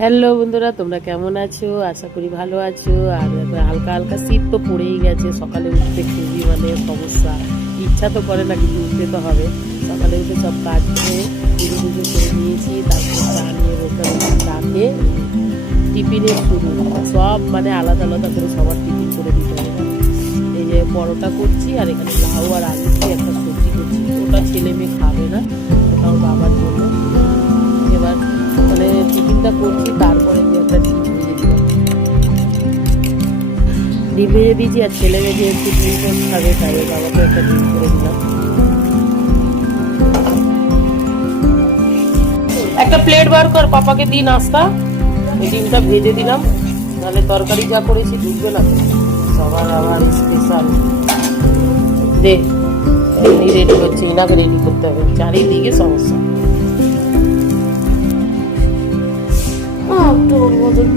Hello বন্ধুরা, তোমরা কেমন আছো? আশা করি ভালো আছো। আর হালকা হালকা শীত তো পড়েই গেছে। সকালে উঠতে খুবই সমস্যা। ইচ্ছা তো করে না, কিন্তু উঠতে তো হবে। সকালে উঠে সব কাজ করে পুজো পুজো করে নিয়েছি। তারপর চা নিয়ে বসলাম। চা খেয়ে টিফিনের শুরু সব আলাদা আলাদা করে সবার টিফিন করে দিতে হবে। এই যে পরোটা করছি, আর এখানে লাউ আর আলু দিয়ে একটা সবজি করছি। ওটা ছেলে মেয়ে খাবে না, ওটাও বাবার জন্য। এবার টিফিনটা করছি, তারপরে যে একটা ডিম ভেজে দিলাম। ডিম ভেজে দিয়েছি, আর ছেলে মেয়ে যেহেতু ডিম টোস্ট খাবে, তাই বাবাকে একটা ডিম করে দিলাম। একটা প্লেট বার কর, পাপাকে দিই নাস্তা। এই ডিমটা ভেজে দিলাম, নাহলে তরকারি যা করেছি ঢুকবে না তো। সবার আবার স্পেশাল দে। এমনি রেডি হচ্ছে, ইনাকে রেডি করতে হবে, চারিদিকে সমস্যা। তোর মতন